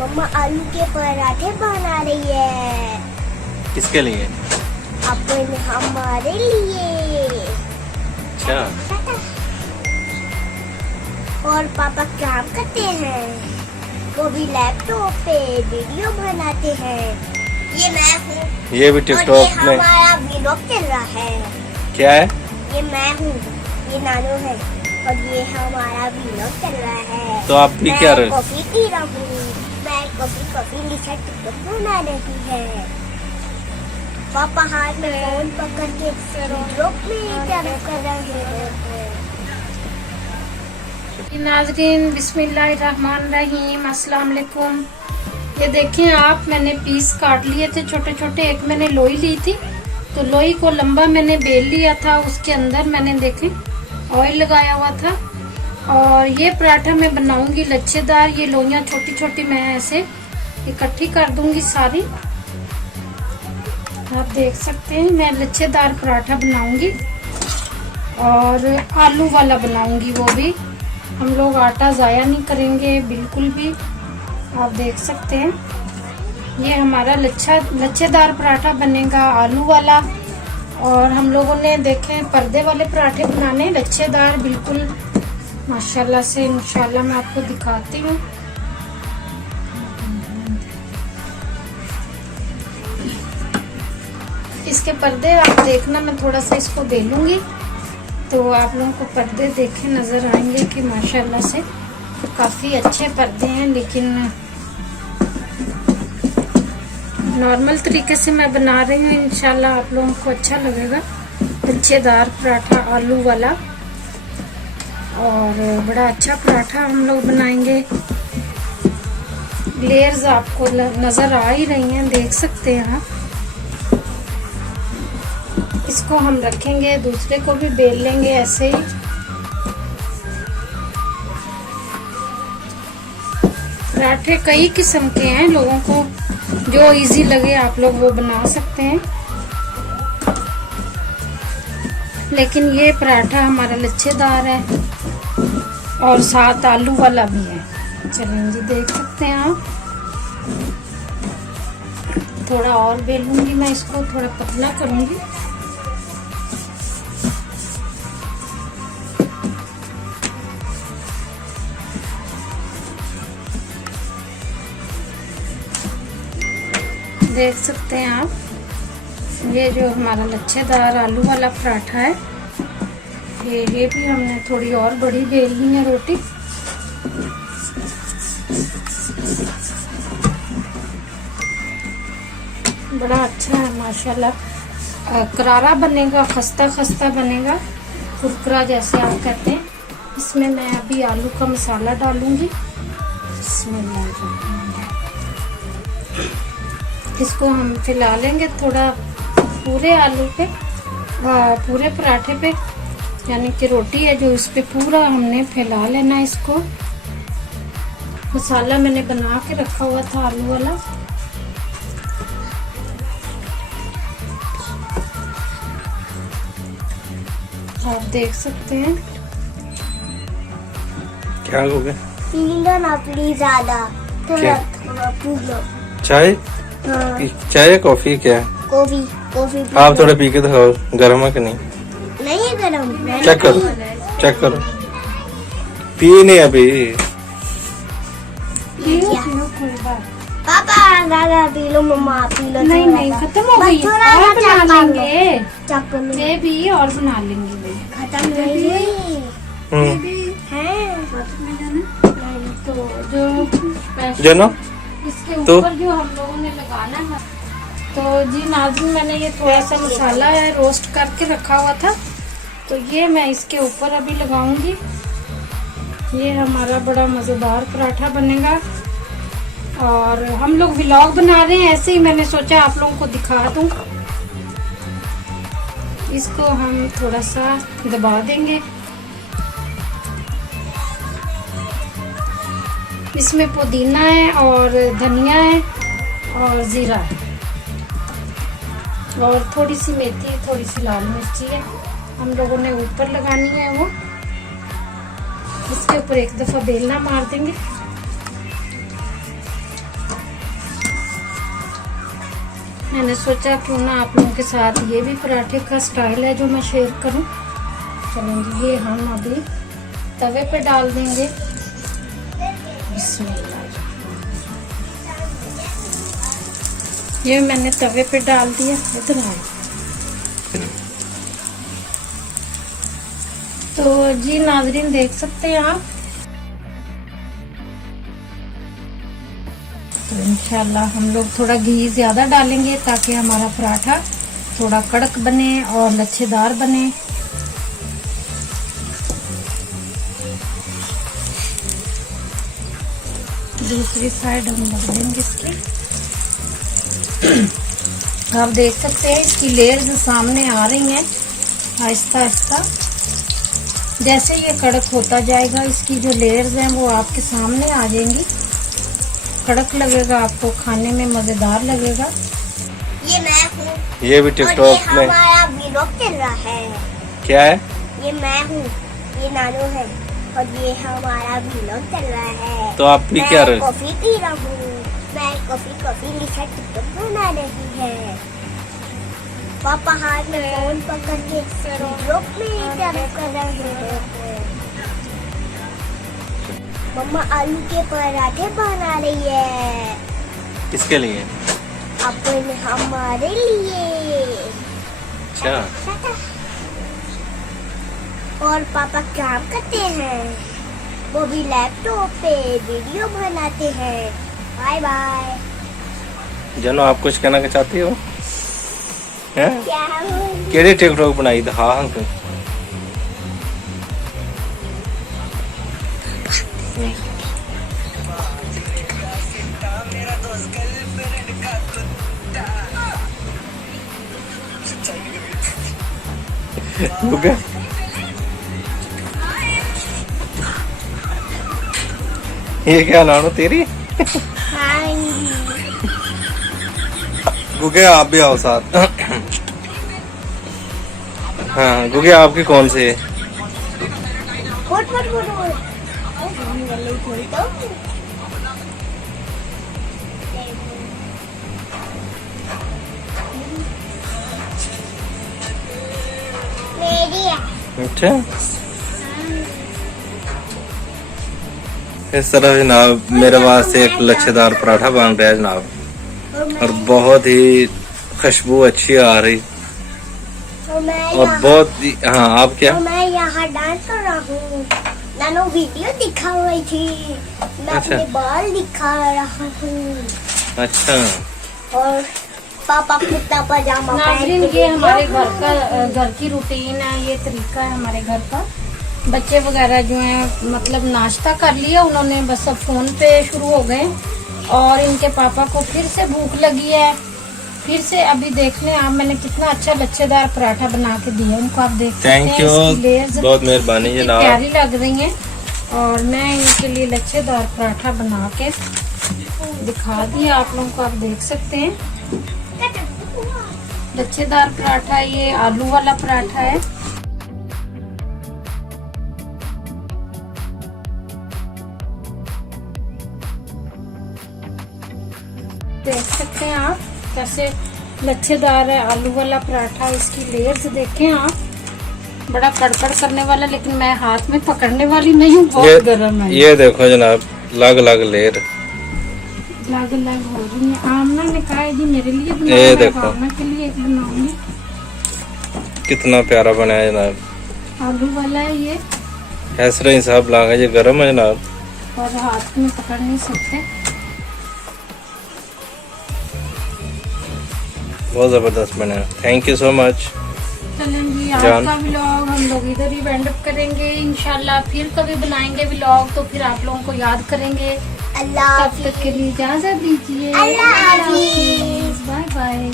मम्मा आलू के पराठे बना रही है। किसके लिए? अपन हमारे लिए। अच्छा। और पापा काम करते हैं, वो भी लैपटॉप पे वीडियो बनाते हैं। ये मैं हूँ। ये भी टिकटॉक में हमारा व्लॉग चल रहा है। क्या है? ये मैं हूँ, ये नानू है और ये हमारा व्लॉग चल रहा है। तो आप भी क्या रहे? कॉफी पी रहा हूँ। मैं कॉफी लिखा टिकटॉक बना रही है। पापा हाथ में फोन पकड़ के व्लॉग में चालू कर रहे हैं। नाज़रीन बिस्मिल्लाहिर्रहमानिर्रहीम, अस्सलाम वालेकुम। ये देखें आप, मैंने पीस काट लिए थे छोटे छोटे। एक मैंने लोई ली थी, तो लोई को लंबा मैंने बेल लिया था। उसके अंदर मैंने देखें ऑयल लगाया हुआ था। और ये पराठा मैं बनाऊंगी लच्छेदार। ये लोइयां छोटी छोटी मैं ऐसे इकट्ठी कर दूंगी सारी। आप देख सकते हैं मैं लच्छेदार पराठा बनाऊंगी और आलू वाला बनाऊंगी। वो भी हम लोग आटा ज़ाया नहीं करेंगे बिल्कुल भी। आप देख सकते हैं ये हमारा लच्छेदार पराठा बनेगा आलू वाला। और हम लोगों ने देखे पर्दे वाले पराठे बनाने, लच्छेदार बिल्कुल माशाल्लाह से। इंशाल्लाह मैं आपको दिखाती हूँ। इसके पर्दे आप देखना, मैं थोड़ा सा इसको बेलूंगी तो आप लोगों को पर्दे देखे नजर आएंगे कि माशाल्लाह से काफी अच्छे पर्दे हैं। लेकिन नॉर्मल तरीके से मैं बना रही हूँ, इंशाल्लाह आप लोगों को अच्छा लगेगा। लच्छेदार पराठा आलू वाला, और बड़ा अच्छा पराठा हम लोग बनाएंगे। लेयर्स आपको नजर आ ही रही हैं, देख सकते हैं आप। इसको हम रखेंगे, दूसरे को भी बेल लेंगे ऐसे ही। पराठे कई किस्म के हैं, लोगों को जो इजी लगे आप लोग वो बना सकते हैं। लेकिन ये पराठा हमारा लच्छेदार है और साथ आलू वाला भी है। चलें जी, देख सकते हैं आप। थोड़ा और बेलूंगी मैं इसको, थोड़ा पतला करूंगी। देख सकते हैं आप, ये जो हमारा लच्छेदार आलू वाला पराठा है, ये भी हमने थोड़ी और बड़ी बेलनी है रोटी। बड़ा अच्छा है माशाल्लाह। करारा बनेगा, खस्ता खस्ता बनेगा, कुरकुरा जैसे आप कहते हैं। इसमें मैं अभी आलू का मसाला डालूंगी। इसको हम फैला लेंगे थोड़ा पूरे आलू पे, पूरे पराठे पे, यानी कि रोटी है जो इस पे पूरा हमने फैला लेना है इसको। मसाला मैंने बना के रखा हुआ था आलू वाला। आप देख सकते हैं। क्या हो गया? पीना ना प्लीज, ज्यादा थोड़ा थोड़ा पी लो। चाय? हाँ। चाय कॉफी क्या है? Coffee coffee. आप थोड़ा पी के दिखाओ, गर्म है कि नहीं? नहीं है गरम। चेक करो, चेक करो। पी नहीं अभी। पापा ज्यादा पी लो, मम्मा पी लो। नहीं नहीं, खत्म हो गई। और बना लेंगे, चक्कर ये भी और बना लेंगे। खत्म नहीं हुई है। तो जो ना इसके तो ऊपर जो हम लोगों ने लगाना है, तो जी नाज़रीन मैंने ये थोड़ा सा मसाला है रोस्ट करके रखा हुआ था, तो ये मैं इसके ऊपर अभी लगाऊंगी। ये हमारा बड़ा मज़ेदार पराठा बनेगा। और हम लोग व्लॉग बना रहे हैं, ऐसे ही मैंने सोचा आप लोगों को दिखा दूं। इसको हम थोड़ा सा दबा देंगे। इसमें पुदीना है और धनिया है और जीरा है और थोड़ी सी मेथी, थोड़ी सी लाल मिर्ची है। हम लोगों ने ऊपर लगानी है वो। इसके ऊपर एक दफा बेलना मार देंगे। मैंने सोचा क्यों ना आप लोगों के साथ ये भी पराठे का स्टाइल है जो मैं शेयर करूं। चलेंगे ये हम अभी तवे पे डाल देंगे। बिस्मिल्लाह। ये मैंने तवे पे डाल दिया। इधर आए। तो जी नाजरीन देख सकते हैं आप। तो इंशाल्लाह हम लोग थोड़ा घी ज़्यादा डालेंगे ताकि हमारा पराठा थोड़ा कड़क बने और लच्छेदार बने। दूसरी साइड हम लग देंगे इसकी। आप देख सकते हैं इसकी लेयर्स सामने आ रही हैं आहिस्ता आहिस्ता। जैसे ये कड़क होता जाएगा इसकी जो लेयर्स हैं वो आपके सामने आ जाएंगी। कड़क लगेगा, आपको खाने में मजेदार लगेगा। ये मैं हूँ। ये भी टिकटॉक में हमारा व्लॉग चल रहा है। क्या है? ये मैं हूँ, ये नानू है और ये हमारा व्लॉग चल रहा है। तो आप पी क्या रहे? कॉफी पी रहा हूँ। मैं कॉफी लिखा टिकटॉक बना रही है। पापा हाथ में फोन पकड़ के वीडियो प्ले कर रहे हैं। मम्मा आलू के पराठे बना रही है। किसके लिए? अपने हमारे लिए। अच्छा। और पापा काम करते हैं, वो भी लैपटॉप पे वीडियो बनाते हैं। Bye bye. जानो आप कुछ कहना चाहती हो? हैं? क्या केड़ी टिकटॉक बनाई था? हाँ हाँ। ओके। ये क्या नानो तेरी? गुगे आप भी आओ साथ। हाँ गुगे आपकी कौन सी है? मेरी है। अच्छा इस तरह जनाब मेरे वास्ते एक लच्छेदार पराठा बन रहा है जनाब, और बहुत ही खुशबू अच्छी आ रही और बहुत ही। हाँ आप क्या? तो मैं यहाँ डांस कर रहा हूँ। नानो वीडियो दिखा रही थी, मैं अच्छा। अपने बाल दिखा रहा हूँ। अच्छा। और पापा कुर्ता पजामा नाज़रीन ये हमारे घर की रूटीन है, ये तरीका है हमारे घर का। बच्चे वगैरह जो हैं मतलब नाश्ता कर लिया उन्होंने, बस अब फोन पे शुरू हो गए और इनके पापा को फिर से भूख लगी है। फिर से अभी देख लें आप, मैंने कितना अच्छा लच्छेदार पराठा बना के दिया उनको। आप देख सकते हैं इसकी लेयर्स बहुत मेहरबानी जनाब, प्यारी लग रही हैं। और मैं इनके लिए लच्छेदार पराठा बना के दिखा दिया आप लोगों को। आप देख सकते हैं लच्छेदार पराठा, ये आलू वाला पराठा है। देख सकते हैं आप कैसे लच्छेदार है आलू वाला पराठा। इसकी लेयर्स देखें आप, बड़ा कड़कड़ करने वाला, लेकिन मैं हाथ में पकड़ने वाली नहीं हूँ, बहुत गर्म है। ये देखो जनाब अलग अलग लेयर अलग अलग हो रही है। आमना ने कहा है जी मेरे लिए बनाना, ये देखो आमना के लिए एक बनाऊंगी। कितना प्यारा बना है जनाब, आलू वाला है ये, ऐसा ही साहब लागा ये गर्म है जनाब, और हाथ में पकड़ नहीं सकते। बहुत जबरदस्त बना है। Thank you so much. चलें जी आज का व्लॉग हम लोग इधर ही वाइंड अप करेंगे। इंशाल्लाह फिर कभी बनाएंगे व्लॉग तो फिर आप लोगों को याद करेंगे। अल्लाह तब तक के लिए इजाजत दीजिए। अल्लाह हाफिज़। Bye bye.